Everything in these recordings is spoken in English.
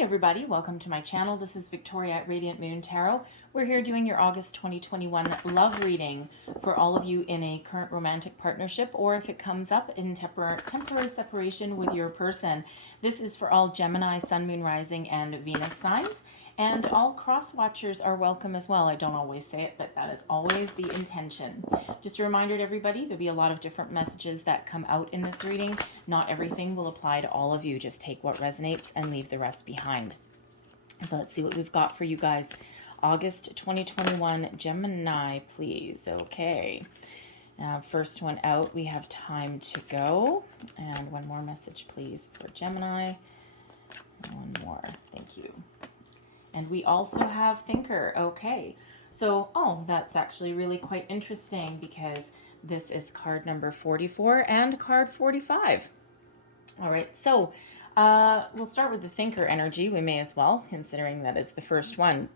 Hey everybody, welcome to my channel. This is Victoria at Radiant Moon Tarot. We're here doing your August 2021 love reading for all of you in a current romantic partnership, or if it comes up in temporary separation with your person. This is for all Gemini, Sun, Moon, Rising, and Venus signs. And all cross watchers are welcome as well. I don't always say it, but that is always the intention. Just a reminder to everybody, there'll be a lot of different messages that come out in this reading. Not everything will apply to all of you. Just take what resonates and leave the rest behind. So let's see what we've got for you guys. August 2021, Gemini, please. Okay. First one out, we have time to go. And one more message, please, for Gemini. And one more. Thank you. And we also have Thinker. Okay. So, that's actually really quite interesting because this is card number 44 and card 45. All right. So, we'll start with the Thinker energy. We may as well, considering that is the first one.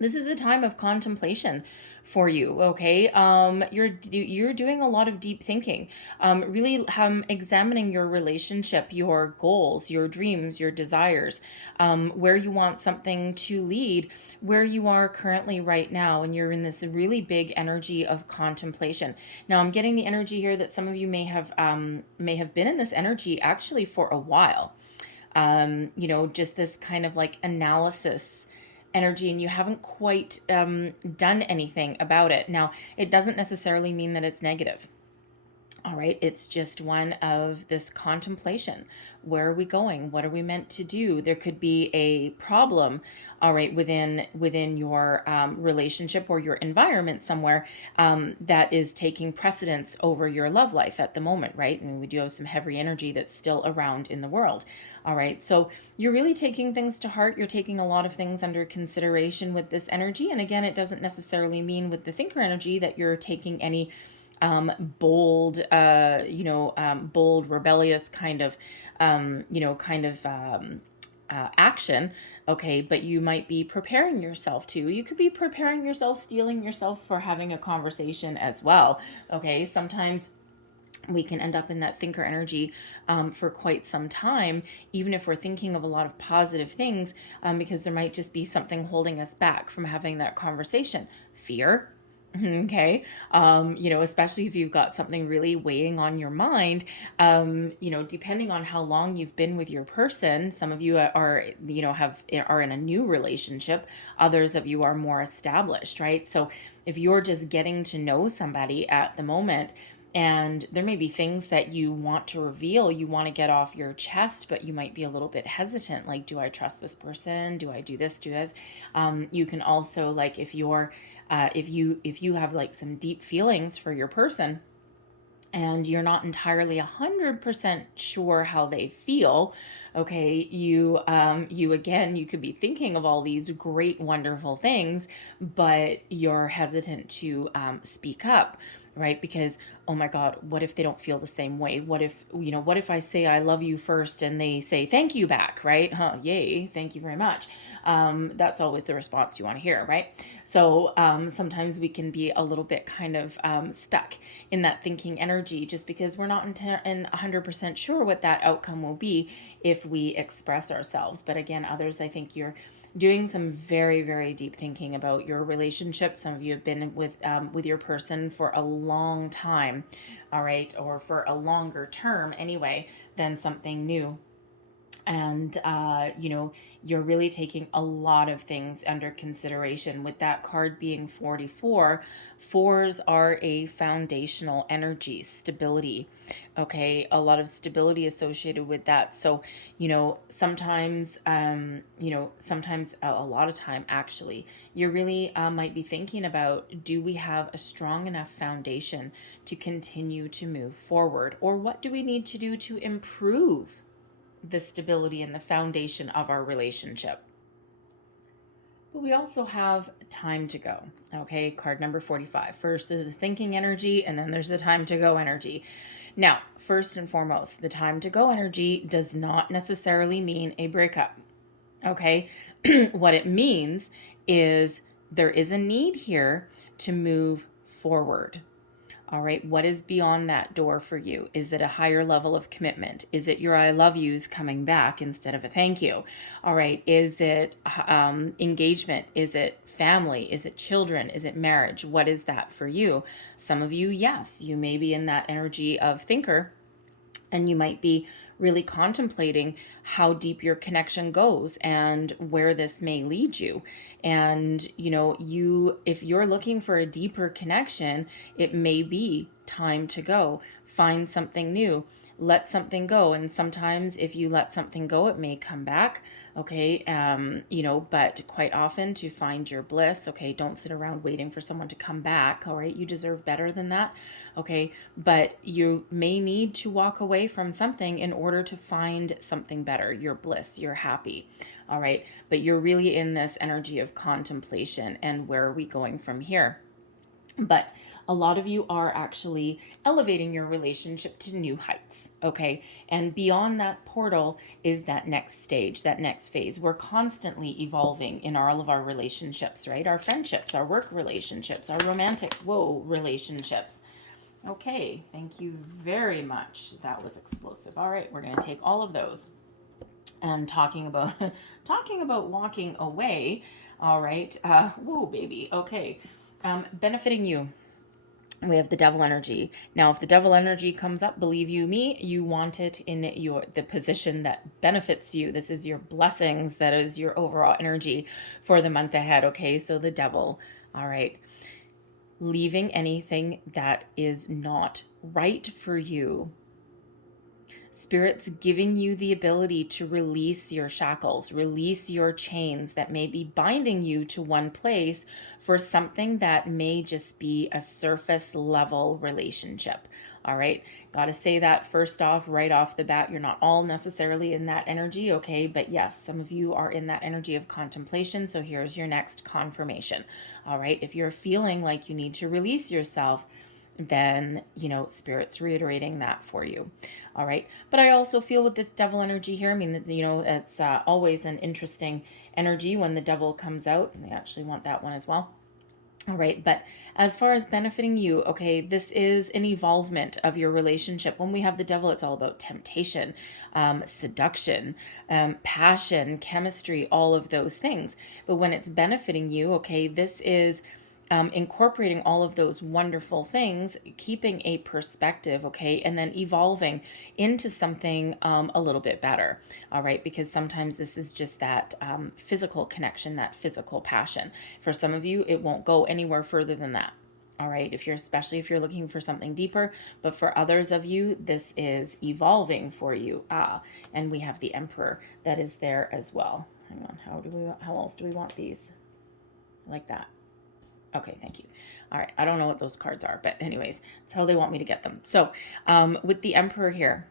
This is a time of contemplation for you, okay? You're doing a lot of deep thinking, really examining your relationship, your goals, your dreams, your desires, where you want something to lead, where you are currently right now, and you're in this really big energy of contemplation. Now, I'm getting the energy here that some of you may have been in this energy actually for a while. Just this kind of like analysis energy, and you haven't quite done anything about it. Now, it doesn't necessarily mean that it's negative. All right, it's just one of this contemplation. Where are we going? What are we meant to do? There could be a problem, all right, within your relationship or your environment somewhere that is taking precedence over your love life at the moment, right? And we do have some heavy energy that's still around in the world. All right, so you're really taking things to heart. You're taking a lot of things under consideration with this energy. And again, it doesn't necessarily mean with the Thinker energy that you're taking any bold, bold, rebellious kind of, action. Okay, but you might be preparing yourself to. You could be preparing yourself, steeling yourself for having a conversation as well. Okay, sometimes we can end up in that Thinker energy for quite some time, even if we're thinking of a lot of positive things, because there might just be something holding us back from having that conversation. Fear. Okay. Especially if you've got something really weighing on your mind, depending on how long you've been with your person. Some of you are in a new relationship. Others of you are more established, right? So if you're just getting to know somebody at the moment, and there may be things that you want to reveal, you want to get off your chest, but you might be a little bit hesitant. Like, do I trust this person? Do I do this? Do this? You can also, like, if you have like some deep feelings for your person and you're not entirely 100% sure how they feel, okay, you could be thinking of all these great, wonderful things, but you're hesitant to speak up, right? Because, oh my God, what if they don't feel the same way? What if I say I love you first and they say thank you back, right? Yay, thank you very much. That's always the response you want to hear, right? So sometimes we can be a little bit kind of stuck in that thinking energy just because we're not in 100% sure what that outcome will be if we express ourselves. But again, others, I think you're doing some very, very deep thinking about your relationship. Some of you have been with your person for a long time, all right, or for a longer term anyway than something new. And, you're really taking a lot of things under consideration. With that card being 44, fours are a foundational energy, stability. Okay, a lot of stability associated with that. So, sometimes, a lot of time actually, you really might be thinking about, do we have a strong enough foundation to continue to move forward? Or what do we need to do to improve the stability and the foundation of our relationship? But we also have time to go. Okay, card number 45. First is thinking energy, and then there's the time to go energy. Now, first and foremost, the time to go energy does not necessarily mean a breakup. Okay, what it means is there is a need here to move forward. All right, what is beyond that door for you? Is it a higher level of commitment? Is it your I love yous coming back instead of a thank you? All right, is it engagement? Is it family? Is it children? Is it marriage? What is that for you? Some of you, yes, you may be in that energy of thinker, and you might be really contemplating how deep your connection goes and where this may lead you. And if you're looking for a deeper connection, it may be time to go find something new, let something go. And sometimes if you let something go, it may come back. Okay. But quite often, to find your bliss, okay, don't sit around waiting for someone to come back. All right. You deserve better than that. Okay. But you may need to walk away from something in order to find something better, your bliss, your happy. All right. But you're really in this energy of contemplation and where are we going from here? But a lot of you are actually elevating your relationship to new heights, okay? And beyond that portal is that next stage, that next phase. We're constantly evolving in all of our relationships, right? Our friendships, our work relationships, our romantic, relationships. Okay, thank you very much. That was explosive. All right, we're going to take all of those. And talking about walking away. All right. Whoa, baby. Okay. Benefiting you. We have the devil energy. Now, if the devil energy comes up, believe you me, you want it in the position that benefits you. This is your blessings. That is your overall energy for the month ahead. Okay. So the devil. All right. Leaving anything that is not right for you. Spirit's giving you the ability to release your shackles, release your chains that may be binding you to one place for something that may just be a surface level relationship. All right. Got to say that first off, right off the bat. You're not all necessarily in that energy. Okay. But yes, some of you are in that energy of contemplation. So here's your next confirmation. All right. If you're feeling like you need to release yourself, then, Spirit's reiterating that for you. All right. But I also feel with this devil energy here, I mean, it's always an interesting energy when the devil comes out. And I actually want that one as well. All right. But as far as benefiting you, okay, this is an evolvement of your relationship. When we have the devil, it's all about temptation, seduction, passion, chemistry, all of those things. But when it's benefiting you, okay, this is incorporating all of those wonderful things, keeping a perspective, okay, and then evolving into something a little bit better, all right, because sometimes this is just that physical connection, that physical passion. For some of you, it won't go anywhere further than that. All right, especially if you're looking for something deeper, but for others of you, this is evolving for you. And we have the Emperor that is there as well. Hang on, how else do we want these? Like that. Okay, thank you. All right, I don't know what those cards are, but anyways, that's how they want me to get them. So with the Emperor here,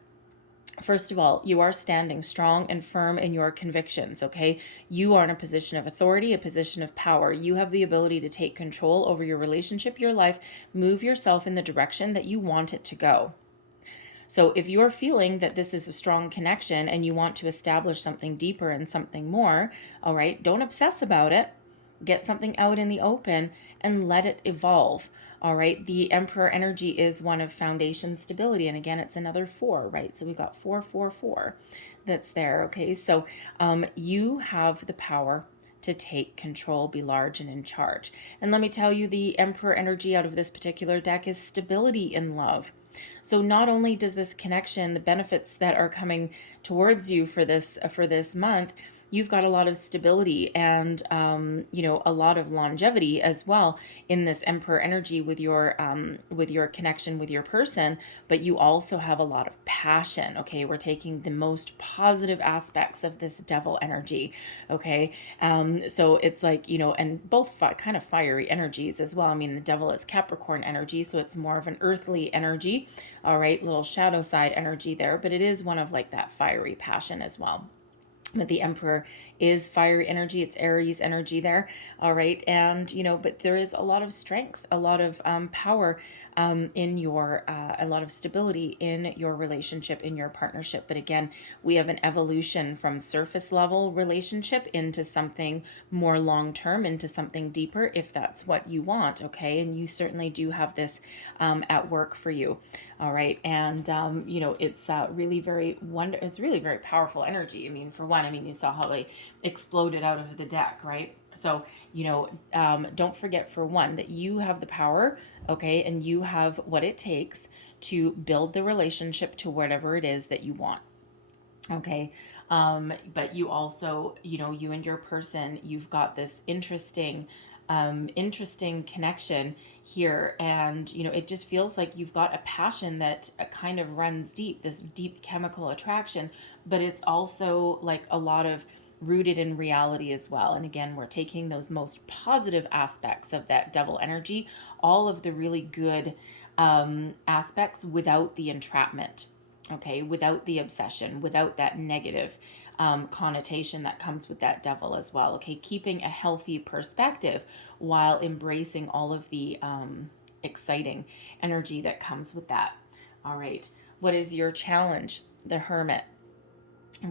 first of all, you are standing strong and firm in your convictions, okay? You are in a position of authority, a position of power. You have the ability to take control over your relationship, your life, move yourself in the direction that you want it to go. So if you're feeling that this is a strong connection and you want to establish something deeper and something more, all right, don't obsess about it. Get something out in the open and let it evolve. All right. The Emperor energy is one of foundation stability. And again, it's another 4, right? So we've got 4, 4, 4 that's there. Okay. So you have the power to take control, be large and in charge. And let me tell you, the Emperor energy out of this particular deck is stability in love. So not only does this connection, the benefits that are coming towards you for this month, you've got a lot of stability and, a lot of longevity as well in this Emperor energy with your connection with your person, but you also have a lot of passion. Okay. We're taking the most positive aspects of this devil energy. Okay. So it's like, and both kind of fiery energies as well. I mean, the devil is Capricorn energy, so it's more of an earthly energy. All right. Little shadow side energy there, but it is one of like that fiery passion as well. But the Emperor is fire energy, it's Aries energy there. All right. And, but there is a lot of strength, a lot of power in your, a lot of stability in your relationship, in your partnership. But again, we have an evolution from surface level relationship into something more long term, into something deeper, if that's what you want. Okay. And you certainly do have this at work for you. All right. And, it's really it's really very powerful energy. I mean, for one, you saw how they exploded out of the deck, right? So, don't forget, for one, that you have the power, okay, and you have what it takes to build the relationship to whatever it is that you want, okay? But you also, you and your person, you've got this interesting connection here, and it just feels like you've got a passion that kind of runs deep, this deep chemical attraction, but it's also like a lot of rooted in reality as well. And again, we're taking those most positive aspects of that devil energy, all of the really good aspects, without the entrapment, okay, without the obsession, without that negative connotation that comes with that devil as well, okay, keeping a healthy perspective while embracing all of the exciting energy that comes with that. All right, what is your challenge? The Hermit.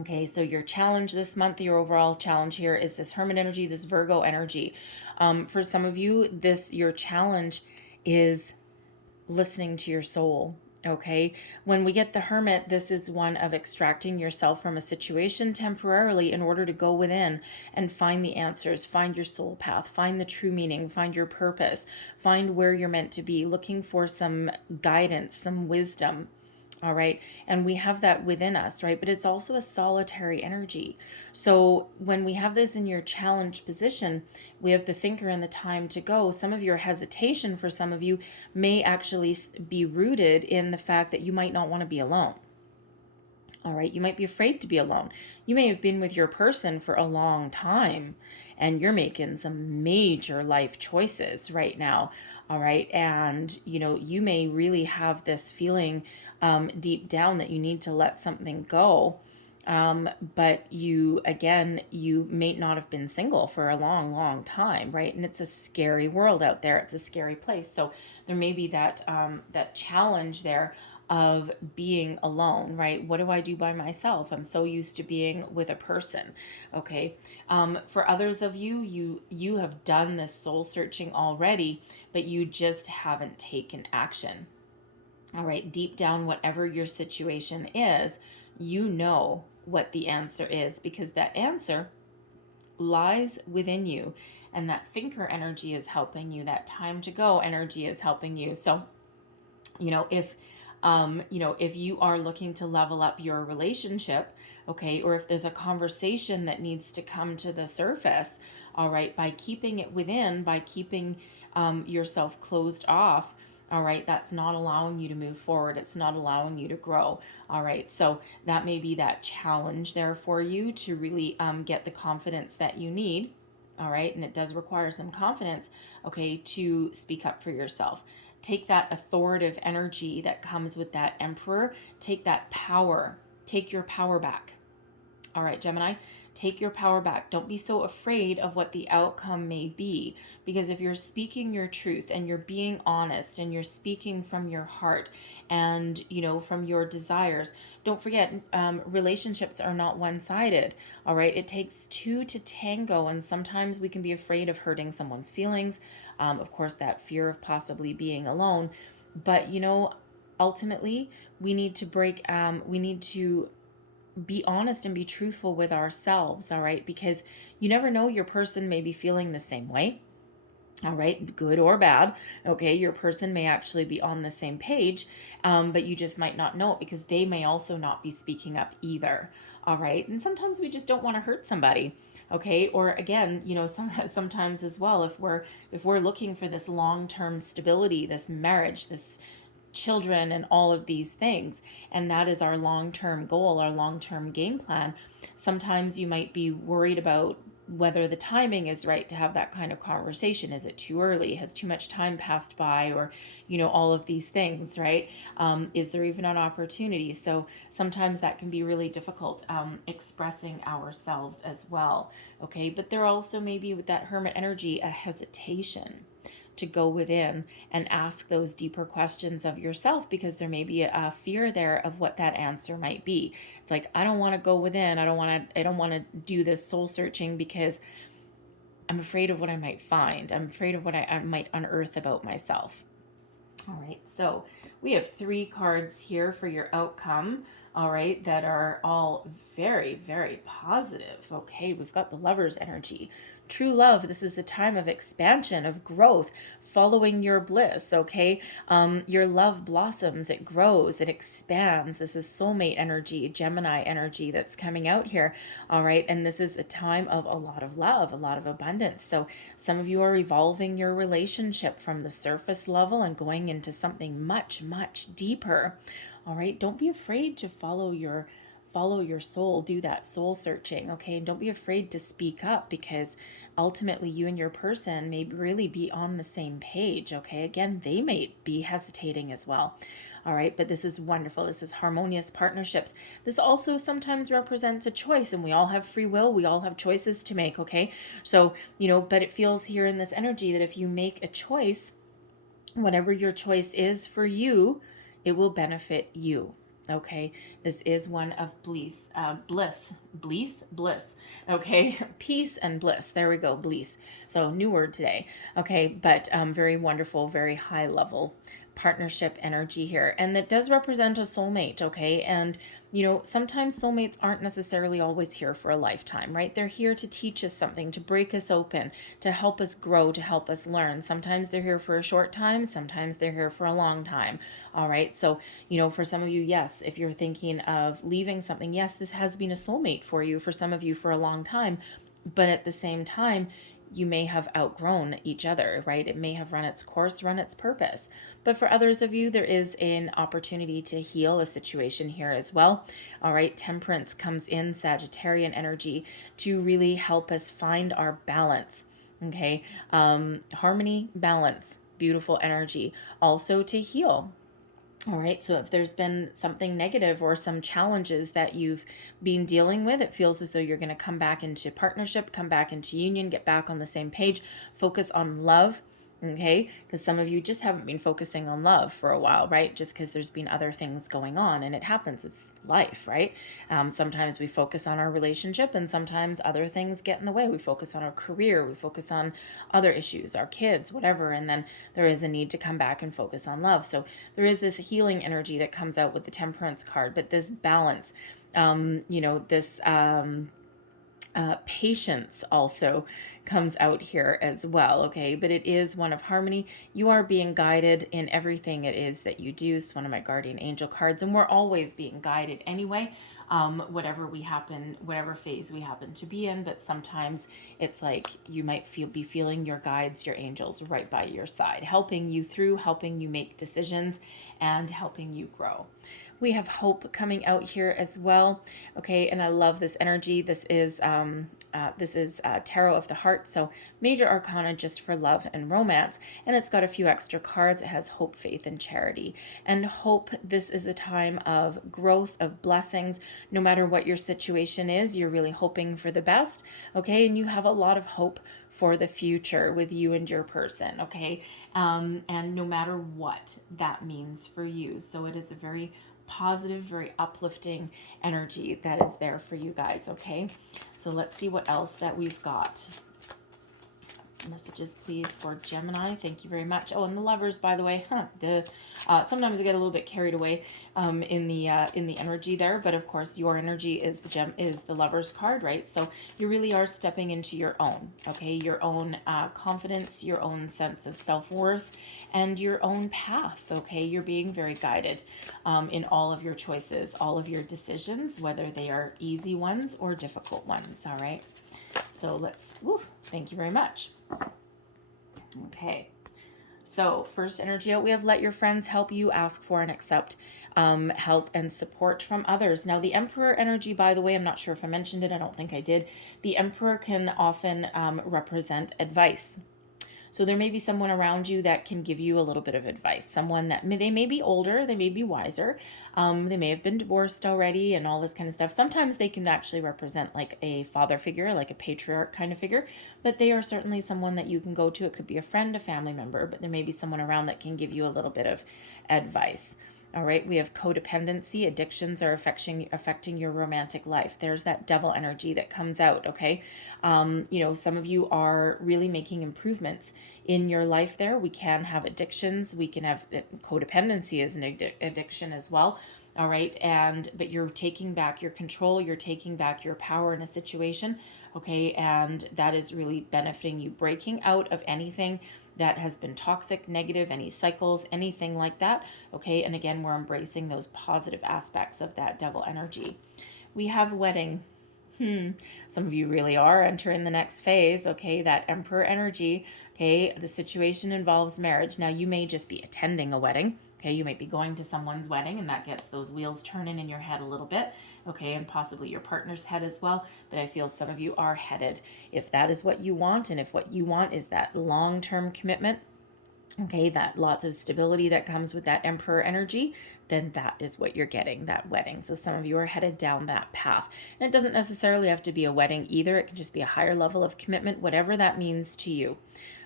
Okay, so your challenge this month, your overall challenge here, is this Hermit energy, this Virgo energy. For some of you, your challenge is listening to your soul. Okay, when we get the Hermit, this is one of extracting yourself from a situation temporarily in order to go within and find the answers, find your soul path, find the true meaning, find your purpose, find where you're meant to be, looking for some guidance, some wisdom. All right. And we have that within us, right? But it's also a solitary energy. So when we have this in your challenge position, we have the thinker and the time to go. Some of your hesitation for some of you may actually be rooted in the fact that you might not want to be alone. All right. You might be afraid to be alone. You may have been with your person for a long time and you're making some major life choices right now. All right. And, you may really have this feeling deep down that you need to let something go. But you may not have been single for a long, long time, right? And it's a scary world out there. It's a scary place. So there may be that challenge there of being alone, right? What do I do by myself? I'm so used to being with a person. Okay. For others of you, you have done this soul searching already, but you just haven't taken action. All right. Deep down, whatever your situation is, you know what the answer is, because that answer lies within you, and that thinker energy is helping you. That time to go energy is helping you. So, if you are looking to level up your relationship, okay, or if there's a conversation that needs to come to the surface, all right, by keeping it within, by keeping yourself closed off, all right, that's not allowing you to move forward. It's not allowing you to grow. All right, so that may be that challenge there for you to really get the confidence that you need. All right, and it does require some confidence, okay, to speak up for yourself. Take that authoritative energy that comes with that Emperor. Take that power. Take your power back. All right, Gemini, take your power back. Don't be so afraid of what the outcome may be, because if you're speaking your truth and you're being honest and you're speaking from your heart and, from your desires, don't forget, relationships are not one-sided. All right, it takes two to tango, and sometimes we can be afraid of hurting someone's feelings. Of course, that fear of possibly being alone. But, ultimately, we need to be honest and be truthful with ourselves, all right? Because you never know, your person may be feeling the same way, all right? Good or bad, okay? Your person may actually be on the same page, but you just might not know it because they may also not be speaking up either, all right? And sometimes we just don't want to hurt somebody, okay? Or again, sometimes as well, if we're looking for this long-term stability, this marriage, this children, and all of these things, and that is our long-term goal, our long-term game plan, sometimes you might be worried about whether the timing is right to have that kind of conversation. Is it too early? Has too much time passed by? Or, all of these things, right? Is there even an opportunity? So sometimes that can be really difficult, expressing ourselves as well. Okay. But there also may be, with that Hermit energy, a hesitation to go within and ask those deeper questions of yourself, because there may be a fear there of what that answer might be. It's like, I don't want to go within. I don't want to do this soul searching because I'm afraid of what I might find. I'm afraid of what I might unearth about myself. All right. So we have 3 cards here for your outcome. All right. That are all very, very positive. Okay. We've got the Lover's energy. True love. This is a time of expansion, of growth, following your bliss. Okay. Your love blossoms, it grows, it expands. This is soulmate energy, Gemini energy that's coming out here. All right. And this is a time of a lot of love, a lot of abundance. So some of you are evolving your relationship from the surface level and going into something much, much deeper. All right. Don't be afraid to follow your soul, do that soul searching. Okay. And don't be afraid to speak up, because ultimately you and your person may really be on the same page. Okay. Again, they may be hesitating as well. All right. But this is wonderful. This is harmonious partnerships. This also sometimes represents a choice, and we all have free will. We all have choices to make. Okay. So, but it feels here in this energy that if you make a choice, whatever your choice is for you, it will benefit you. Okay, this is one of bliss. Okay, peace and bliss. There we go, bliss. So new word today. Okay, but very wonderful, very high level partnership energy here, and that does represent a soulmate. Okay, and sometimes soulmates aren't necessarily always here for a lifetime, right? They're here to teach us something, to break us open, to help us grow, to help us learn. Sometimes they're here for a short time, sometimes they're here for a long time. All right. So, for some of you, yes, if you're thinking of leaving something, yes, this has been a soulmate for you, for some of you for a long time, but at the same time, you may have outgrown each other, right? It may have run its course, run its purpose. But for others of you, there is an opportunity to heal a situation here as well. All right, Temperance comes in, Sagittarian energy, to really help us find our balance. Okay, harmony, balance, beautiful energy. Also to heal. All right, so if there's been something negative or some challenges that you've been dealing with, it feels as though you're going to come back into partnership, come back into union, get back on the same page, focus on love. Okay, because some of you just haven't been focusing on love for a while, right? Just because there's been other things going on, and it happens. It's life, right? Sometimes we focus on our relationship, and sometimes other things get in the way. We focus on our career, we focus on other issues, our kids, whatever, and then there is a need to come back and focus on love. So there is this healing energy that comes out with the Temperance card, but this balance, this patience also comes out here as well. Okay, but it is one of harmony. You are being guided in everything it is that you do. It's one of my guardian angel cards, and we're always being guided anyway, whatever phase we happen to be in. But sometimes it's like you might be feeling your guides, your angels right by your side, helping you through, helping you make decisions, and helping you grow. We have hope coming out here as well. Okay, and I love this energy. This is Tarot of the Heart, so major arcana just for love and romance, and it's got a few extra cards. It has hope, faith, and charity. And hope, this is a time of growth, of blessings. No matter what your situation is, you're really hoping for the best. Okay, and you have a lot of hope for the future with you and your person. Okay, and no matter what that means for you. So it is a very positive, very uplifting energy that is there for you guys. Okay, so let's see what else that we've got. Messages, please, for Gemini. Thank you very much. Oh, and the Lovers, by the way. Sometimes I get a little bit carried away in the energy there, but of course your energy is the Lovers card, right? So you really are stepping into your own, okay, your own confidence, your own sense of self-worth, and your own path. Okay, you're being very guided in all of your choices, all of your decisions, whether they are easy ones or difficult ones. All right. So thank you very much. Okay, So first energy out, we have let your friends help you, ask for and accept help and support from others. Now the Emperor energy, by the way, I'm not sure if I mentioned it. I don't think I did. The Emperor can often represent advice. So there may be someone around you that can give you a little bit of advice. Someone that they may be older, they may be wiser, they may have been divorced already and all this kind of stuff. Sometimes they can actually represent like a father figure, like a patriarch kind of figure, but they are certainly someone that you can go to. It could be a friend, a family member, but there may be someone around that can give you a little bit of advice. All right, we have codependency. Addictions are affecting your romantic life. There's that devil energy that comes out, okay? Some of you are really making improvements in your life there. We can have addictions. We can have codependency as an addiction as well. All right, but you're taking back your control. You're taking back your power in a situation, okay? And that is really benefiting you. Breaking out of anything that has been toxic, negative, any cycles, anything like that, okay? And again, we're embracing those positive aspects of that devil energy. We have wedding. Some of you really are entering the next phase, okay? That Emperor energy, okay? The situation involves marriage. Now, you may just be attending a wedding, okay? You might be going to someone's wedding, and that gets those wheels turning in your head a little bit, okay? And possibly your partner's head as well. But I feel some of you are headed. If that is what you want, and if what you want is that long-term commitment, okay, that lots of stability that comes with that Emperor energy, then that is what you're getting, that wedding. So some of you are headed down that path. And it doesn't necessarily have to be a wedding either. It can just be a higher level of commitment, whatever that means to you.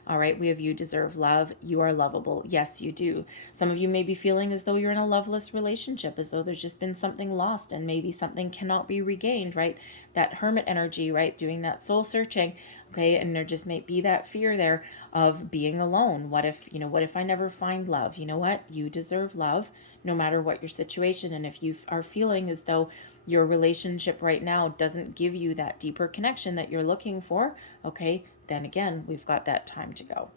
All right, we have you deserve love. You are lovable. Yes, you do. Some of you may be feeling as though you're in a loveless relationship, as though there's just been something lost and maybe something cannot be regained, right? That hermit energy, right? Doing that soul searching, okay? And there just may be that fear there of being alone. What if I never find love? You know what? You deserve love no matter what your situation. And if you are feeling as though your relationship right now doesn't give you that deeper connection that you're looking for, okay, then again, we've got that time to go.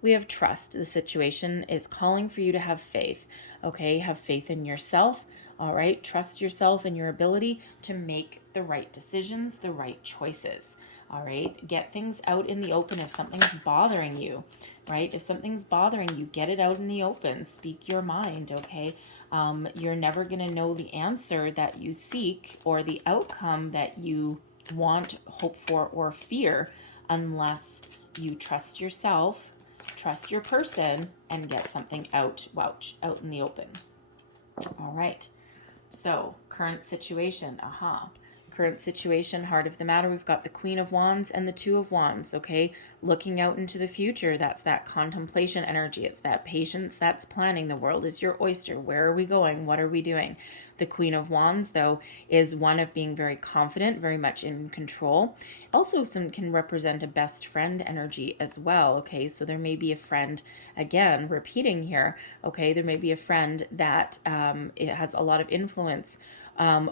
We have trust. The situation is calling for you to have faith, okay? Have faith in yourself, all right? Trust yourself and your ability to make the right decisions, the right choices, all right? Get things out in the open if something's bothering you, right? If something's bothering you, get it out in the open. Speak your mind, okay? You're never going to know the answer that you seek or the outcome that you want, hope for, or fear unless you trust yourself, trust your person, and get something out in the open. All right. So, current situation. Current situation, heart of the matter, we've got the Queen of Wands and the Two of Wands, okay? Looking out into the future, that's that contemplation energy. It's that patience, that's planning. The world is your oyster. Where are we going? What are we doing? The Queen of Wands, though, is one of being very confident, very much in control. Also, some can represent a best friend energy as well, okay? So there may be a friend, again, repeating here, okay? There may be a friend that it has a lot of influence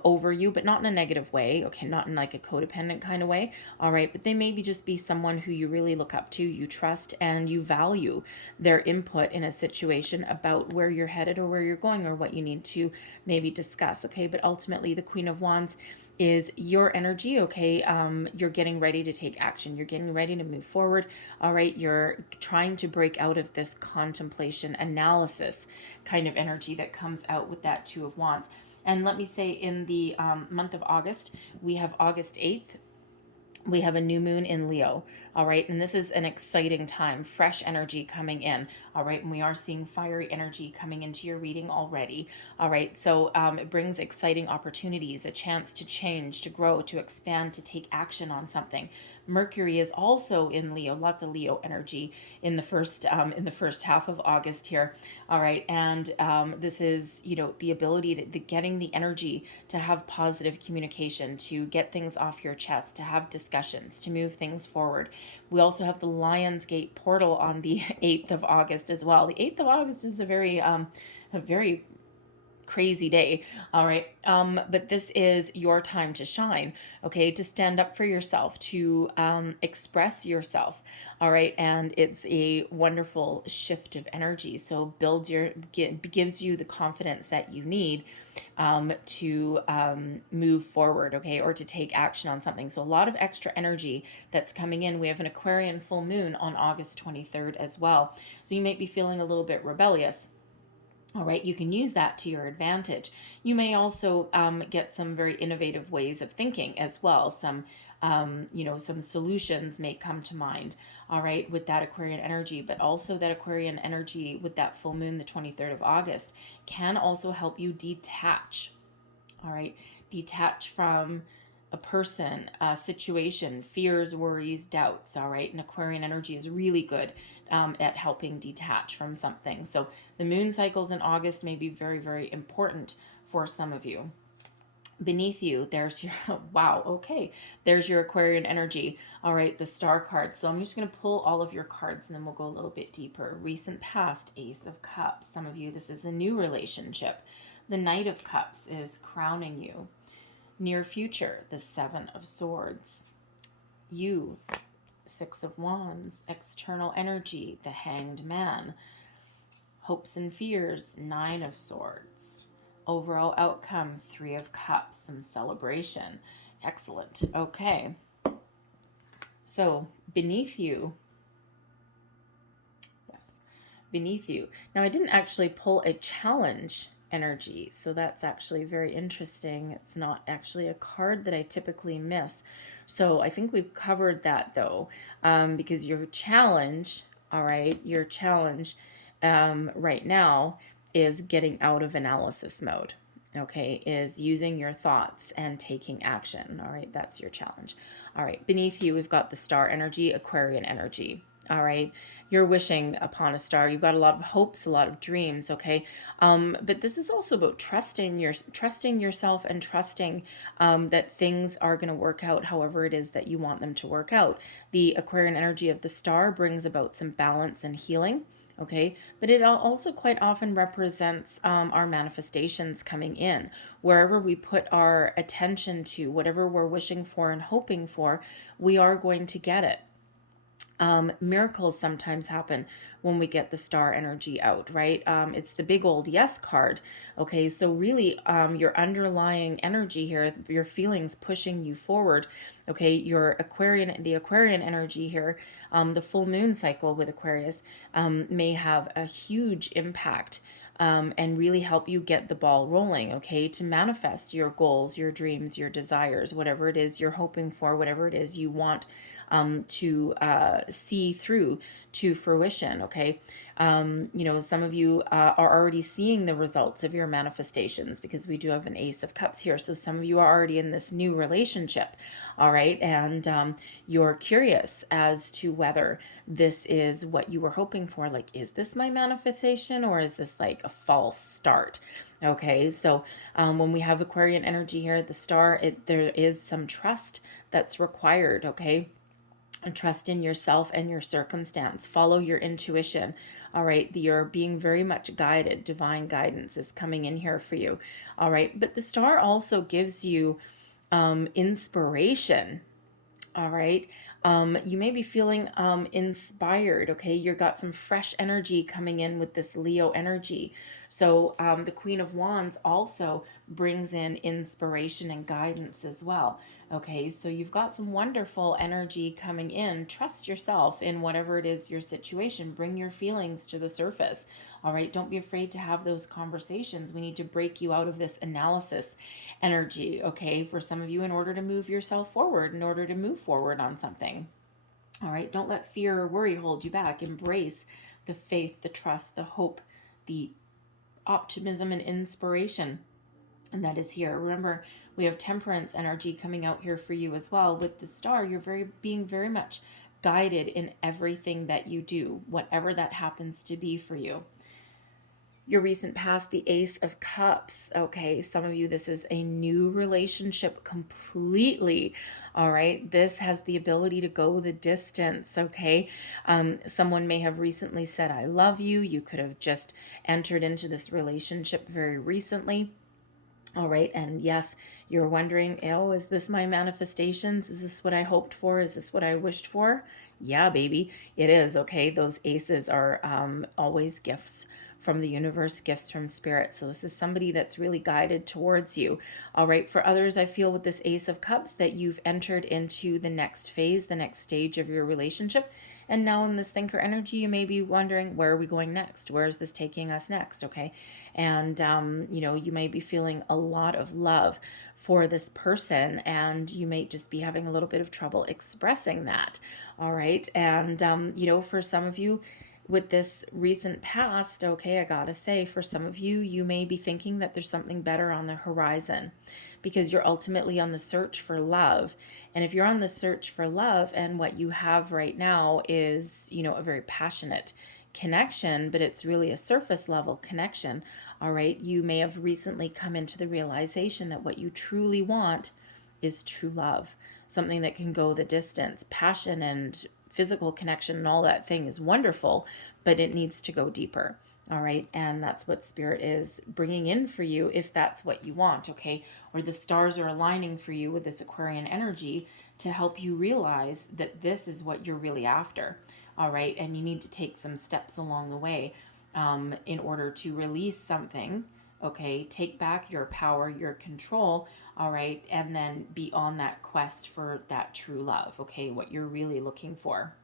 over you, but not in a negative way, okay, not in like a codependent kind of way, all right, but they maybe just be someone who you really look up to, you trust, and you value their input in a situation about where you're headed or where you're going or what you need to maybe discuss, okay, but ultimately the Queen of Wands is your energy, okay? You're getting ready to take action. You're getting ready to move forward, all right? You're trying to break out of this contemplation analysis kind of energy that comes out with that Two of Wands. And let me say in the month of August, we have August 8th, we have a new moon in Leo, all right? And this is an exciting time, fresh energy coming in, all right? And we are seeing fiery energy coming into your reading already, all right? So it brings exciting opportunities, a chance to change, to grow, to expand, to take action on something. Mercury is also in Leo, lots of Leo energy in the first half of August here, all right? And this is, the ability to getting the energy to have positive communication, to get things off your chest, to have discussions, to move things forward. We also have the Lionsgate portal on the 8th of August as well. The 8th of August is a very crazy day. All right. But this is your time to shine. Okay. To stand up for yourself, to express yourself. All right. And it's a wonderful shift of energy. So gives you the confidence that you need to move forward, okay, or to take action on something. So a lot of extra energy that's coming in. We have an Aquarian full moon on August 23rd as well. So you might be feeling a little bit rebellious. All right, you can use that to your advantage. You may also get some very innovative ways of thinking as well. Some solutions may come to mind, all right, with that Aquarian energy, but also that Aquarian energy with that full moon, the 23rd of August, can also help you detach, all right, detach from a person, a situation, fears, worries, doubts, all right? And Aquarian energy is really good at helping detach from something. So the moon cycles in August may be very, very important for some of you. Beneath you, there's your, wow, okay, there's your Aquarian energy. All right, the star card. So I'm just going to pull all of your cards and then we'll go a little bit deeper. Recent past, Ace of Cups. Some of you, this is a new relationship. The Knight of Cups is crowning you. Near future, the Seven of Swords. You, Six of Wands. External energy, the Hanged Man. Hopes and fears, Nine of Swords. Overall outcome, Three of Cups, some celebration. Excellent. Okay. So beneath you, yes, beneath you. Now I didn't actually pull a challenge energy, so that's actually very interesting. It's not actually a card that I typically miss. So I think we've covered that though, because your challenge, all right, your challenge right now is getting out of analysis mode, okay, is using your thoughts and taking action. All right, that's your challenge. All right, beneath you, we've got the star energy, Aquarian energy. All right, you're wishing upon a star. You've got a lot of hopes, a lot of dreams, okay? But this is also about trusting yourself and trusting that things are going to work out however it is that you want them to work out. The Aquarian energy of the star brings about some balance and healing. Okay, but it also quite often represents our manifestations coming in. Wherever we put our attention to, whatever we're wishing for and hoping for, we are going to get it. Miracles sometimes happen when we get the star energy out, right? It's the big old yes card. Okay, so really your underlying energy here, your feelings pushing you forward. Okay, the Aquarian energy here, the full moon cycle with Aquarius may have a huge impact and really help you get the ball rolling, okay, to manifest your goals, your dreams, your desires, whatever it is you're hoping for, whatever it is you want to see through to fruition, okay? Some of you are already seeing the results of your manifestations because we do have an Ace of Cups here. So some of you are already in this new relationship, all right? And you're curious as to whether this is what you were hoping for. Like, is this my manifestation or is this like a false start? Okay, so when we have Aquarian energy here, the star, there is some trust that's required, okay? And trust in yourself and your circumstance. Follow your intuition. All right. You're being very much guided. Divine guidance is coming in here for you. All right. But the star also gives you inspiration. All right. You may be feeling inspired. Okay. You've got some fresh energy coming in with this Leo energy. So the Queen of Wands also brings in inspiration and guidance as well. Okay, so you've got some wonderful energy coming in. Trust yourself in whatever it is your situation. Bring your feelings to the surface. All right, don't be afraid to have those conversations. We need to break you out of this analysis energy, okay, for some of you in order to move yourself forward, in order to move forward on something. All right, don't let fear or worry hold you back. Embrace the faith, the trust, the hope, the optimism and inspiration. And that is here. Remember, we have temperance energy coming out here for you as well. With the star, you're being very much guided in everything that you do, whatever that happens to be for you. Your recent past, the Ace of Cups. Okay, some of you, this is a new relationship completely. All right, this has the ability to go the distance. Okay, someone may have recently said, I love you. You could have just entered into this relationship very recently. All right, and yes, you're wondering, oh, is this my manifestations? Is this what I hoped for? Is this what I wished for? Yeah, baby, it is. Okay, those aces are always gifts from the universe, gifts from spirit. So this is somebody that's really guided towards you. All right, for others, I feel with this Ace of Cups that you've entered into the next phase, the next stage of your relationship. And now in this thinker energy, you may be wondering, where are we going next? Where is this taking us next? Okay. And, you may be feeling a lot of love for this person, and you may just be having a little bit of trouble expressing that. All right. And, for some of you, with this recent past, okay, I gotta say, for some of you, you may be thinking that there's something better on the horizon because you're ultimately on the search for love. And if you're on the search for love and what you have right now is, a very passionate connection, but it's really a surface level connection, all right, you may have recently come into the realization that what you truly want is true love, something that can go the distance. Passion and physical connection and all that thing is wonderful, but it needs to go deeper. All right. And that's what spirit is bringing in for you if that's what you want. Okay. Or the stars are aligning for you with this Aquarian energy to help you realize that this is what you're really after. All right. And you need to take some steps along the way in order to release something. Okay. Take back your power, your control. All right. And then be on that quest for that true love. Okay. What you're really looking for.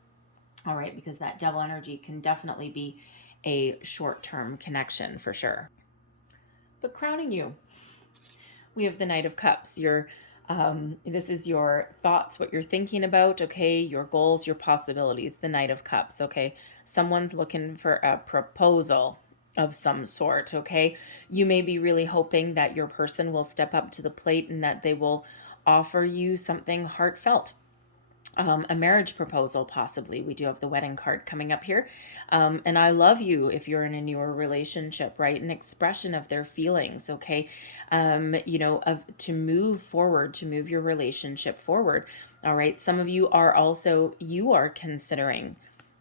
All right. Because that devil energy can definitely be a short-term connection for sure. But crowning you, we have the Knight of Cups. This is your thoughts, what you're thinking about, okay, your goals, your possibilities, the Knight of Cups, okay. Someone's looking for a proposal of some sort, okay. You may be really hoping that your person will step up to the plate and that they will offer you something heartfelt. A marriage proposal, possibly. We do have the wedding card coming up here. And I love you if you're in a newer relationship, right? An expression of their feelings, okay? To move forward, to move your relationship forward. All right. Some of you are considering,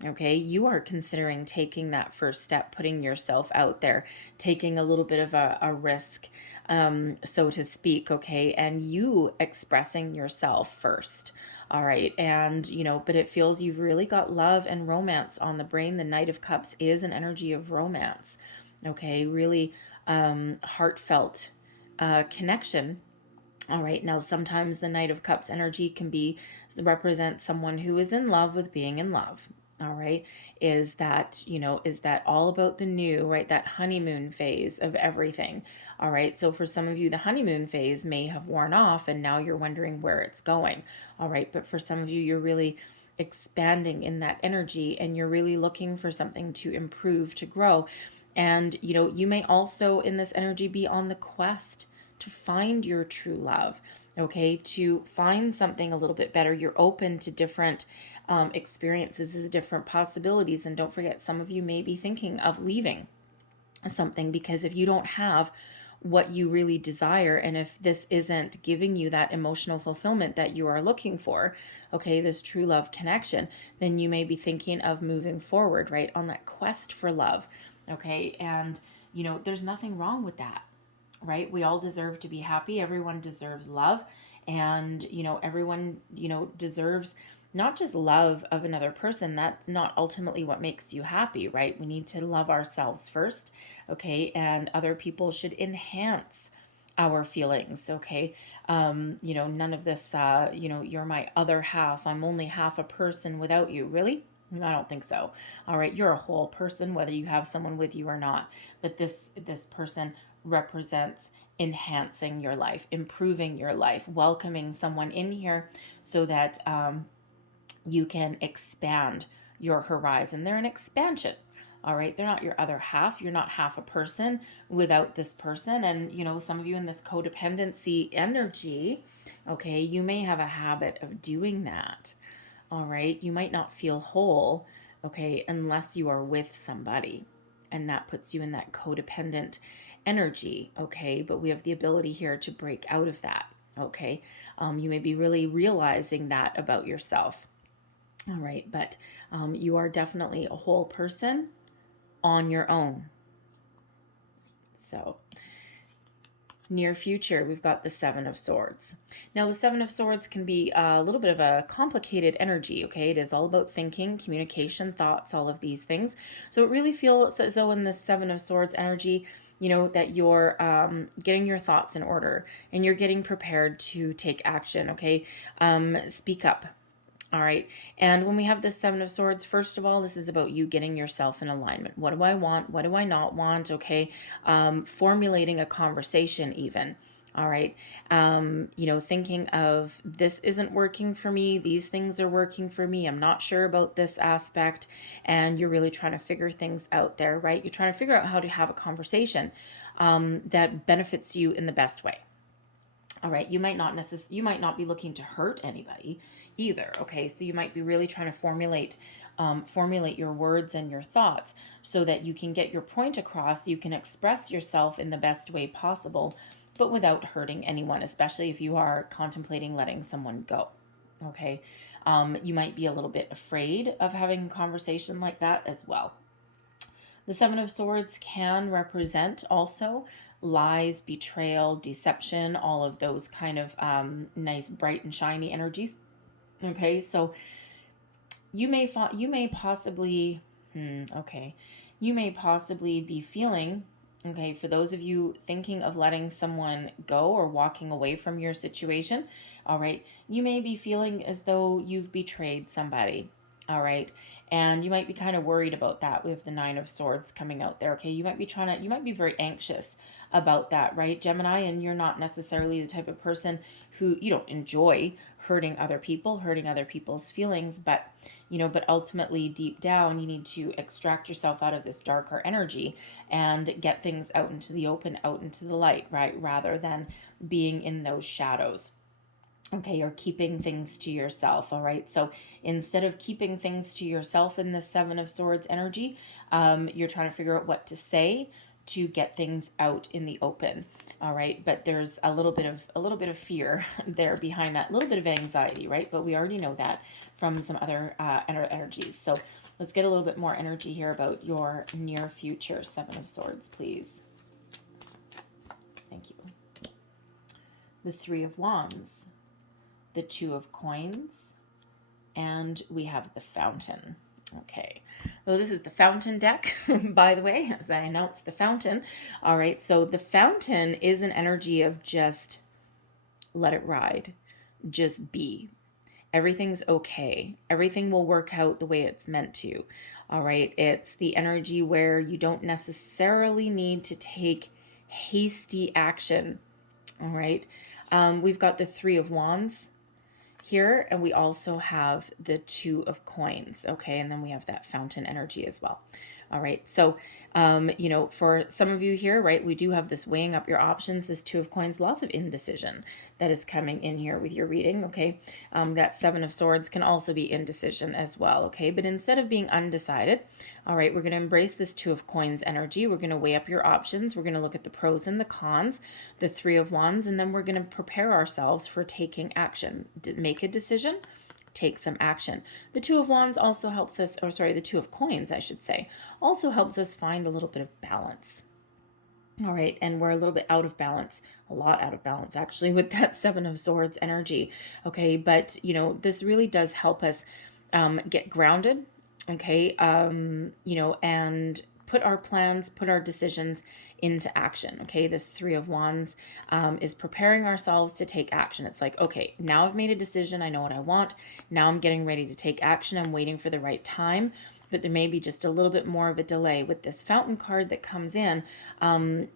okay? You are considering taking that first step, putting yourself out there, taking a little bit of a risk, so to speak, okay? And you expressing yourself first. All right. And, but it feels you've really got love and romance on the brain. The Knight of Cups is an energy of romance. Okay. Really heartfelt connection. All right. Now, sometimes the Knight of Cups energy can represent someone who is in love with being in love. All right. Is that all about the new, right? That honeymoon phase of everything. All right. So for some of you, the honeymoon phase may have worn off and now you're wondering where it's going. All right. But for some of you, you're really expanding in that energy and you're really looking for something to improve, to grow. And, you may also in this energy be on the quest to find your true love. Okay. To find something a little bit better. You're open to different experiences, is different possibilities. And don't forget, some of you may be thinking of leaving something because if you don't have what you really desire, and if this isn't giving you that emotional fulfillment that you are looking for, okay, this true love connection, then you may be thinking of moving forward, right, on that quest for love. Okay. And, there's nothing wrong with that, right? We all deserve to be happy. Everyone deserves love. And, everyone, deserves not just love of another person. That's not ultimately what makes you happy, right? We need to love ourselves first, okay? And other people should enhance our feelings, okay? None of this, you're my other half. I'm only half a person without you. Really? I don't think so. All right, you're a whole person, whether you have someone with you or not. But this person represents enhancing your life, improving your life, welcoming someone in here so that you can expand your horizon. They're an expansion. All right. They're not your other half. You're not half a person without this person. And, some of you in this codependency energy, okay, you may have a habit of doing that. All right. You might not feel whole, okay, unless you are with somebody. and that puts you in that codependent energy, okay? But we have the ability here to break out of that, okay? You may be really realizing that about yourself, all right? But you are definitely a whole person on your own. So near future, we've got the Seven of Swords. Now, the Seven of Swords can be a little bit of a complicated energy, okay? It is all about thinking, communication, thoughts, all of these things. So it really feels as though in the Seven of Swords energy, you know, that you're getting your thoughts in order and you're getting prepared to take action, okay? Speak up. All right. And when we have this Seven of Swords, first of all, this is about you getting yourself in alignment. What do I want? What do I not want? Okay. Formulating a conversation even. All right. You know, thinking of this isn't working for me. These things are working for me. I'm not sure about this aspect. And you're really trying to figure things out there, right? You're trying to figure out how to have a conversation that benefits you in the best way. All right. You might not be looking to hurt anybody either. Okay. So you might be really trying to formulate your words and your thoughts so that you can get your point across. You can express yourself in the best way possible, but without hurting anyone, especially if you are contemplating letting someone go. Okay. You might be a little bit afraid of having a conversation like that as well. The Seven of Swords can represent also lies, betrayal, deception, all of those kind of nice, bright and shiny energies. Okay, so you may possibly be feeling, okay, for those of you thinking of letting someone go or walking away from your situation, all right, you may be feeling as though you've betrayed somebody, all right, and you might be kind of worried about that. We have the Nine of Swords coming out there, okay, you might be very anxious about that, right, Gemini? And you're not necessarily the type of person who, you don't enjoy hurting other people's feelings, but ultimately deep down you need to extract yourself out of this darker energy and get things out into the open, out into the light, right, rather than being in those shadows. Okay, or keeping things to yourself. All right, so instead of keeping things to yourself in the Seven of Swords energy, you're trying to figure out what to say to get things out in the open. All right, but there's a little bit of fear there behind that, a little bit of anxiety, right? But we already know that from some other energies. So let's get a little bit more energy here about your near future Seven of Swords, please. Thank you. The Three of Wands, the Two of Coins, and we have the Fountain. Okay, well, this is the Fountain deck, by the way, as I announced the Fountain. All right, so the Fountain is an energy of just let it ride, just be. Everything's okay. Everything will work out the way it's meant to. All right, it's the energy where you don't necessarily need to take hasty action. All right, we've got the Three of Wands here, and we also have the Two of Coins, okay, and then we have that Fountain energy as well. All right, so for some of you here, right, we do have this weighing up your options, this Two of Coins, lots of indecision that is coming in here with your reading, okay. That Seven of Swords can also be indecision as well, okay, but instead of being undecided, all right, we're going to embrace this Two of Coins energy. We're going to weigh up your options. We're going to look at the pros and the cons, the Three of Wands, and then we're going to prepare ourselves for taking action. Make a decision, take some action. The Two of Wands also helps us, the Two of Coins, I should say, also helps us find a little bit of balance. All right, and we're a little bit out of balance, a lot out of balance actually, with that Seven of Swords energy. Okay, but this really does help us get grounded. Okay, and put our plans, put our decisions into action. Okay, this Three of Wands is preparing ourselves to take action. It's like, okay, now I've made a decision. I know what I want. Now I'm getting ready to take action. I'm waiting for the right time, but there may be just a little bit more of a delay with this Fountain card that comes in,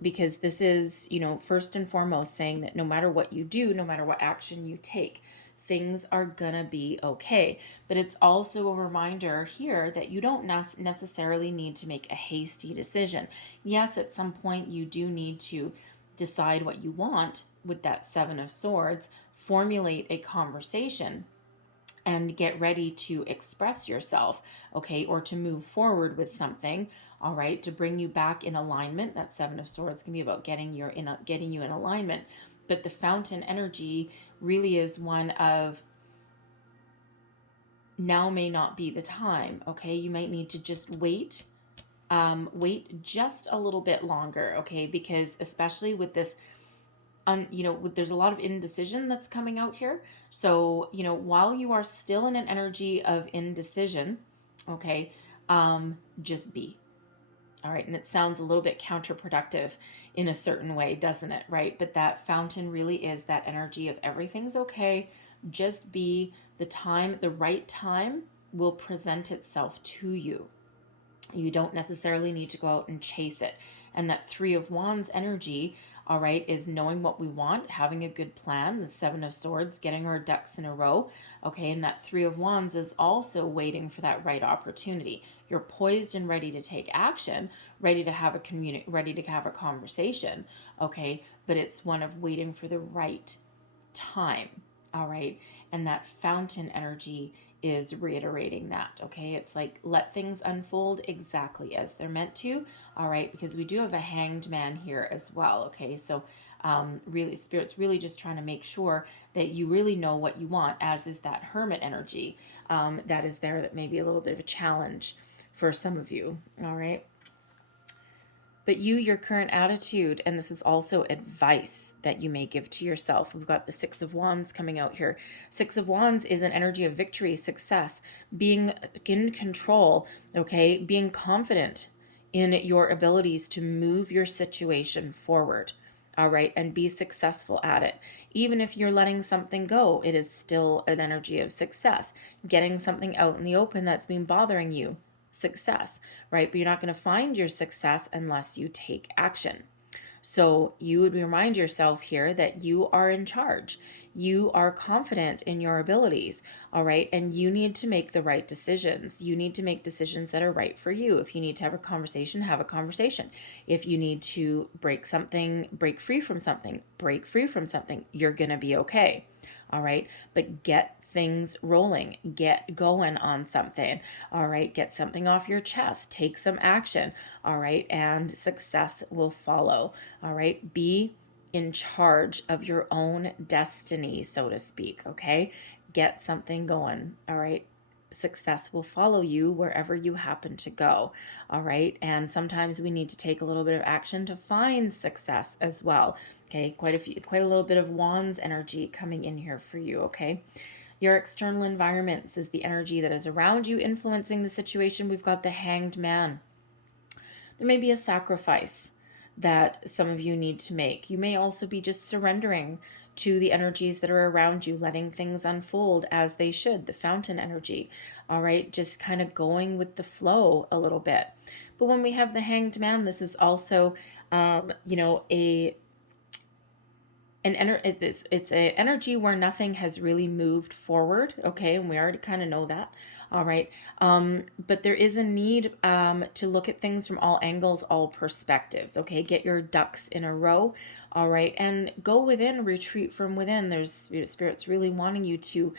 because this is, first and foremost saying that no matter what you do, no matter what action you take, things are gonna be okay. But it's also a reminder here that you don't necessarily need to make a hasty decision. Yes, at some point you do need to decide what you want with that Seven of Swords, formulate a conversation, and get ready to express yourself, okay, or to move forward with something, all right, to bring you back in alignment. That Seven of Swords can be about getting you in alignment. But the Fountain energy really is one of, now may not be the time, okay? You might need to just wait just a little bit longer, okay? Because especially with this, there's a lot of indecision that's coming out here. So, while you are still in an energy of indecision, okay, just be. All right. And it sounds a little bit counterproductive in a certain way, doesn't it? Right. But that Fountain really is that energy of everything's okay. Just be. The right time will present itself to you. You don't necessarily need to go out and chase it. And that Three of Wands energy, all right, is knowing what we want, having a good plan. The Seven of Swords, getting our ducks in a row. Okay. And that Three of Wands is also waiting for that right opportunity. You're poised and ready to take action, ready to have a conversation. Okay. But it's one of waiting for the right time. All right. And that Fountain energy is reiterating that. Okay. It's like, let things unfold exactly as they're meant to. All right. Because we do have a Hanged Man here as well. Okay. So really, Spirit's really just trying to make sure that you really know what you want, as is that Hermit energy that is there, that may be a little bit of a challenge for some of you. All right. But your current attitude, and this is also advice that you may give to yourself. We've got the Six of Wands coming out here. Six of Wands is an energy of victory, success, being in control, okay? Being confident in your abilities to move your situation forward, all right? And be successful at it. Even if you're letting something go, it is still an energy of success. Getting something out in the open that's been bothering you, success, right? But you're not going to find your success unless you take action. So you would remind yourself here that you are in charge. You are confident in your abilities, all right? And you need to make the right decisions. You need to make decisions that are right for you. If you need to have a conversation, have a conversation. If you need to break free from something, you're going to be okay, all right? But get things rolling, get going on something, all right? Get something off your chest, take some action, all right? And success will follow, all right? Be in charge of your own destiny, so to speak, okay? Get something going, all right? Success will follow you wherever you happen to go, all right? And sometimes we need to take a little bit of action to find success as well, okay? Quite a little bit of Wands energy coming in here for you, okay? Your external environments is the energy that is around you influencing the situation. We've got the Hanged Man. There may be a sacrifice that some of you need to make. You may also be just surrendering to the energies that are around you, letting things unfold as they should, the Fountain energy, all right? Just kind of going with the flow a little bit. But when we have the Hanged Man, this is also, it's an energy where nothing has really moved forward, okay, and we already kind of know that, all right, but there is a need to look at things from all angles, all perspectives, okay? Get your ducks in a row, all right, and go within, retreat from within. There's Spirit's really wanting you to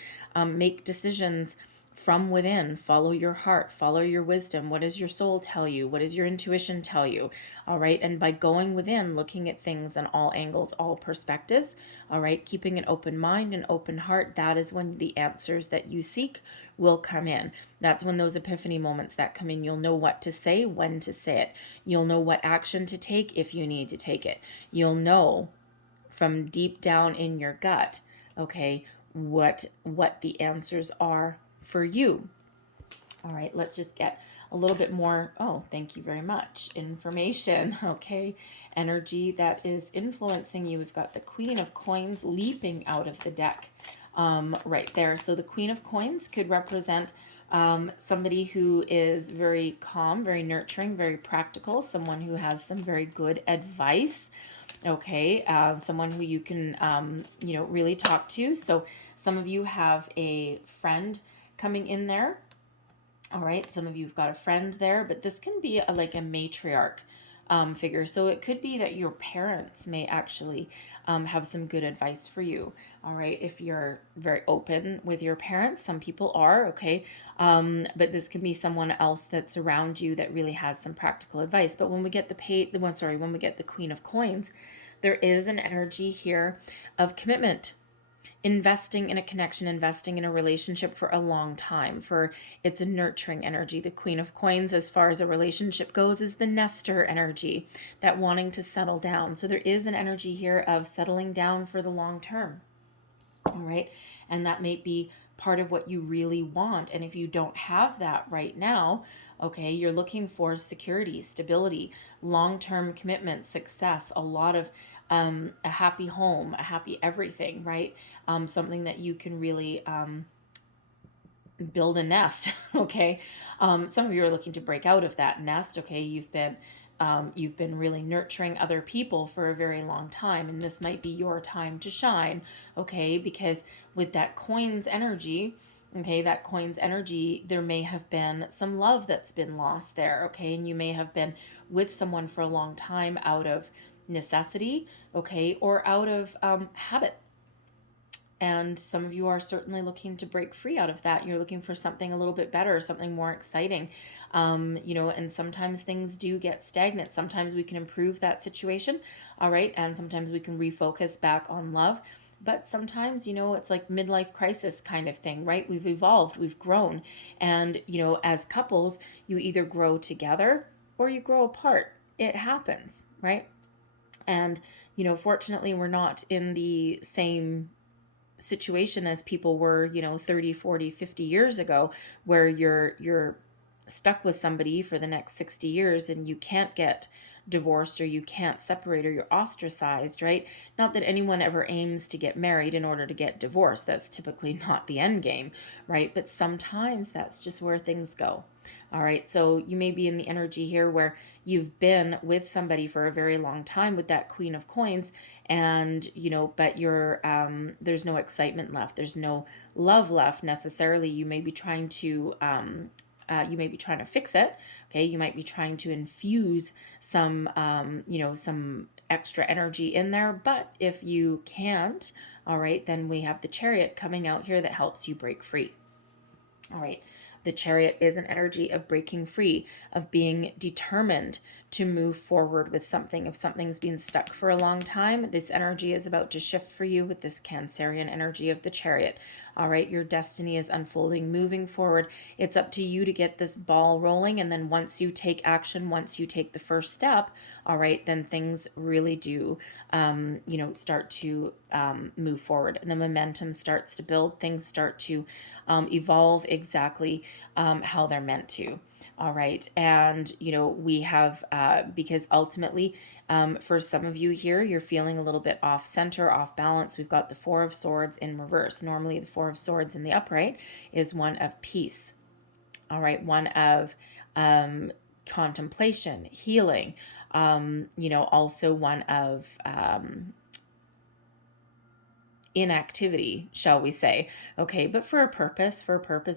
make decisions from within. Follow your heart, follow your wisdom. What does your soul tell you? What does your intuition tell you? All right. And by going within, looking at things on all angles, all perspectives, all right, keeping an open mind and open heart, that is when the answers that you seek will come in. That's when those epiphany moments that come in, you'll know what to say, when to say it. You'll know what action to take if you need to take it. You'll know from deep down in your gut, okay, what the answers are for you. All right, let's just get a little bit more, thank you very much, information, okay? Energy that is influencing you. We've got the Queen of Coins leaping out of the deck right there. So the Queen of Coins could represent somebody who is very calm, very nurturing, very practical, someone who has some very good advice, okay? Someone who you can, really talk to. So some of you have a friend coming in there. All right, some of you have got a friend there, but this can be like a matriarch, figure. So it could be that your parents may actually have some good advice for you. All right, if you're very open with your parents, some people are, okay, but this can be someone else that's around you that really has some practical advice. But when we get when we get the Queen of Coins, there is an energy here of commitment, investing in a connection, investing in a relationship for a long time. For it's a nurturing energy. The Queen of Coins, as far as a relationship goes, is the nester energy, that wanting to settle down. So there is an energy here of settling down for the long term. All right, and that may be part of what you really want. And if you don't have that right now, okay, you're looking for security, stability, long-term commitment, success, a lot of a happy home, a happy everything, right? Something that you can really build a nest. Okay, some of you are looking to break out of that nest. Okay, you've been really nurturing other people for a very long time, and this might be your time to shine. Okay, because with that coins energy, okay, that coins energy, there may have been some love that's been lost there. Okay, and you may have been with someone for a long time out of necessity, okay, or out of habit. And some of you are certainly looking to break free out of that. You're looking for something a little bit better, something more exciting. And sometimes things do get stagnant. Sometimes we can improve that situation, all right? And sometimes we can refocus back on love. But sometimes, it's like midlife crisis kind of thing, right? We've evolved, we've grown. And, as couples, you either grow together or you grow apart. It happens, right? And, fortunately, we're not in the same situation as people were, 30, 40, 50 years ago, where you're stuck with somebody for the next 60 years and you can't get divorced or you can't separate or you're ostracized, right? Not that anyone ever aims to get married in order to get divorced. That's typically not the end game, right? But sometimes that's just where things go. All right, so you may be in the energy here where you've been with somebody for a very long time with that Queen of Coins, and but you're there's no excitement left. There's no love left necessarily. You may be trying to fix it. Okay, you might be trying to infuse some some extra energy in there. But if you can't, all right, then we have the Chariot coming out here that helps you break free. All right. The Chariot is an energy of breaking free, of being determined to move forward with something. If something's been stuck for a long time, this energy is about to shift for you with this Cancerian energy of the Chariot. All right, your destiny is unfolding, moving forward. It's up to you to get this ball rolling. And then once you take action, once you take the first step, all right, then things really do, start to move forward. And the momentum starts to build. Things start to evolve exactly how they're meant to. All right. And, we have, because ultimately, for some of you here, you're feeling a little bit off center, off balance. We've got the Four of Swords in reverse. Normally, the Four of Swords in the upright is one of peace. All right. One of contemplation, healing, also one of inactivity, shall we say. Okay, but for a purpose,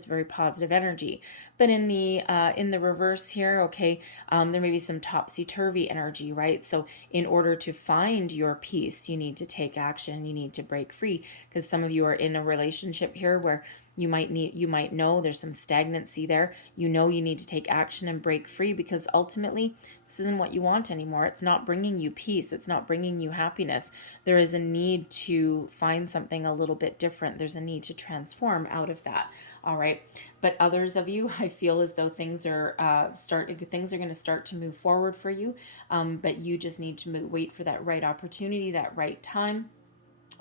very positive energy. But in the reverse here, okay, there may be some topsy-turvy energy, right? So in order to find your peace, you need to take action, you need to break free, because some of you are in a relationship here where you might know there's some stagnancy there. You need to take action and break free, because ultimately this isn't what you want anymore. It's not bringing you peace. It's not bringing you happiness. There is a need to find something a little bit different. There's a need to transform out of that. All right. But others of you, I feel as though things are going to start to move forward for you. But you just need to wait for that right opportunity, that right time,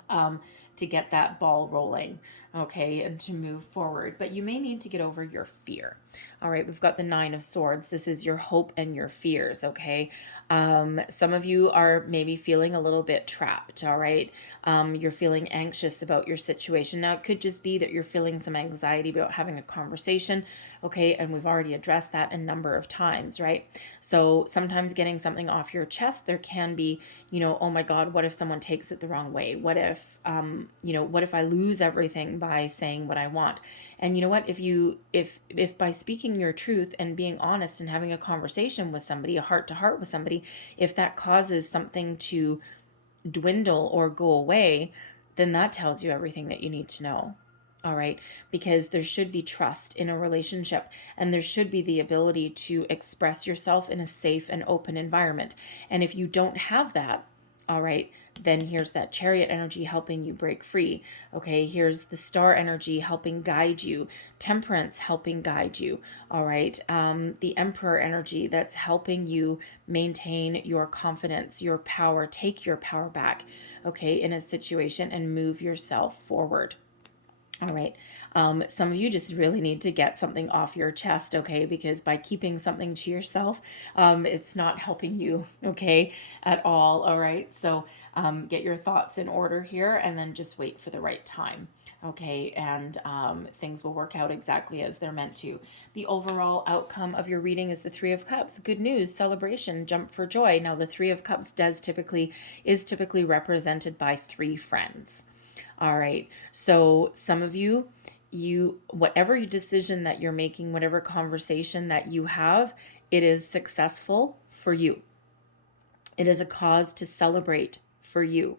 to get that ball rolling, okay, and to move forward. But you may need to get over your fear. All right, we've got the Nine of Swords. This is your hope and your fears, okay? Some of you are maybe feeling a little bit trapped, all right? You're feeling anxious about your situation. Now, it could just be that you're feeling some anxiety about having a conversation, okay? And we've already addressed that a number of times, right? So sometimes getting something off your chest, there can be, oh my God, what if someone takes it the wrong way? What if I lose everything by saying what I want. And you know what? If by speaking your truth and being honest and having a conversation with somebody, a heart to heart with somebody, if that causes something to dwindle or go away, then that tells you everything that you need to know. All right. Because there should be trust in a relationship, and there should be the ability to express yourself in a safe and open environment. And if you don't have that, all right, then here's that Chariot energy helping you break free. Okay, here's the Star energy helping guide you, Temperance helping guide you. All right, the Emperor energy that's helping you maintain your confidence, your power, take your power back, okay, in a situation and move yourself forward. All right. Some of you just really need to get something off your chest, okay? Because by keeping something to yourself, it's not helping you, okay, at all. right? So get your thoughts in order here, and then just wait for the right time, okay? And things will work out exactly as they're meant to. The overall outcome of your reading is the Three of Cups. Good news, celebration, jump for joy. Now, the Three of Cups is typically represented by three friends. All right. So some of you, whatever decision that you're making, whatever conversation that you have, it is successful for you. It is a cause to celebrate for you.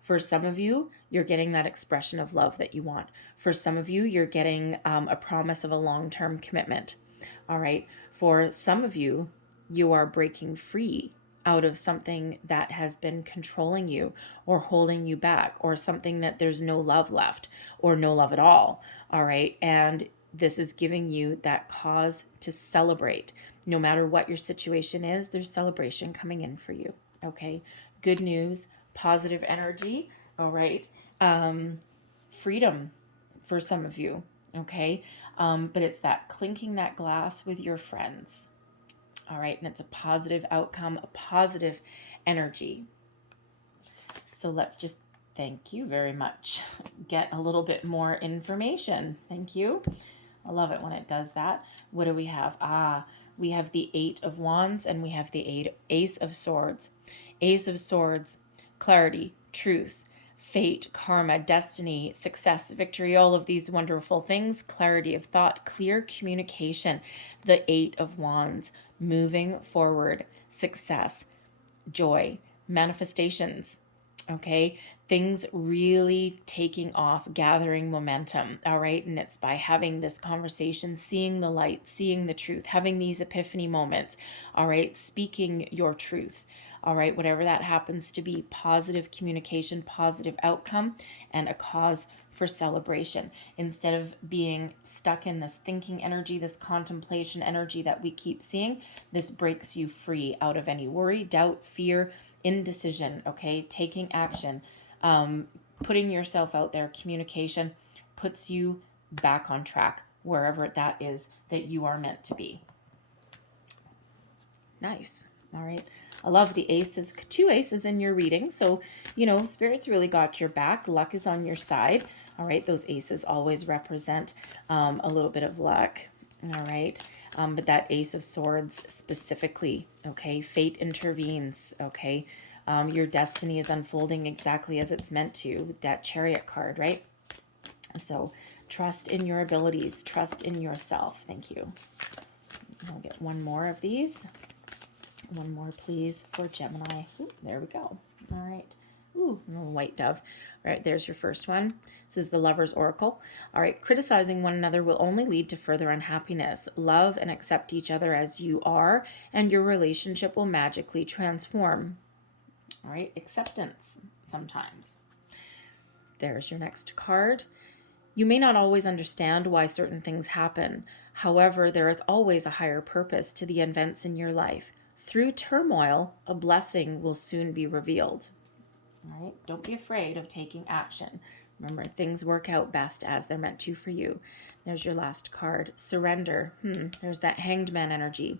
For some of you, you're getting that expression of love that you want. For some of you, you're getting a promise of a long-term commitment. All right. For some of you, you are breaking free out of something that has been controlling you or holding you back, or something that there's no love left or no love at all. All right. And this is giving you that cause to celebrate. No matter what your situation is, there's celebration coming in for you. Okay. Good news, positive energy. All right. Freedom for some of you. Okay. But it's that clinking that glass with your friends. All right, and it's a positive outcome, a positive energy. So let's just, thank you very much, get a little bit more information. Thank you. I love it when it does that. What do we have? We have the Eight of Wands, and we have the Ace of Swords. Ace of Swords, clarity, truth, fate, karma, destiny, success, victory, all of these wonderful things, clarity of thought, clear communication. The Eight of Wands, moving forward, success, joy, manifestations, okay? Things really taking off, gathering momentum, all right? And it's by having this conversation, seeing the light, seeing the truth, having these epiphany moments, all right? Speaking your truth, all right? Whatever that happens to be, positive communication, positive outcome, and a cause for celebration. Instead of being stuck in this thinking energy, this contemplation energy that we keep seeing, this breaks you free out of any worry, doubt, fear, indecision, okay? Taking action, putting yourself out there, communication puts you back on track, wherever that is that you are meant to be. Nice. All right. I love the aces, 2 aces in your reading. So, Spirit's really got your back. Luck is on your side. All right. Those aces always represent a little bit of luck. All right. But that Ace of Swords specifically, okay, fate intervenes, okay. Your destiny is unfolding exactly as it's meant to with that Chariot card, right? So trust in your abilities, trust in yourself. Thank you. I'll get one more of these. One more, please, for Gemini. Ooh, there we go. All right. Ooh, a little white dove. All right, there's your first one. This is the Lover's Oracle. All right, criticizing one another will only lead to further unhappiness. Love and accept each other as you are, and your relationship will magically transform. All right, acceptance sometimes. There's your next card. You may not always understand why certain things happen. However, there is always a higher purpose to the events in your life. Through turmoil, a blessing will soon be revealed. All right, don't be afraid of taking action. Remember, things work out best as they're meant to for you. There's your last card, surrender. There's that Hanged Man energy.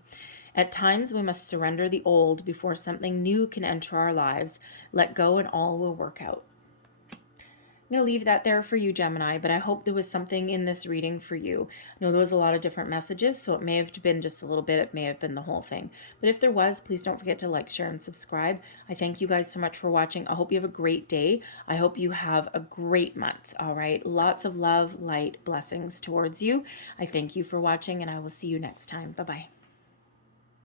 At times, we must surrender the old before something new can enter our lives. Let go and all will work out. going to leave that there for you, Gemini, but I hope there was something in this reading for you. I know there was a lot of different messages, so it may have been just a little bit, it may have been the whole thing. But if there was, please don't forget to like, share, and subscribe. I thank you guys so much for watching. I hope you have a great day. I hope you have a great month, all right? Lots of love, light, blessings towards you. I thank you for watching, and I will see you next time. Bye-bye.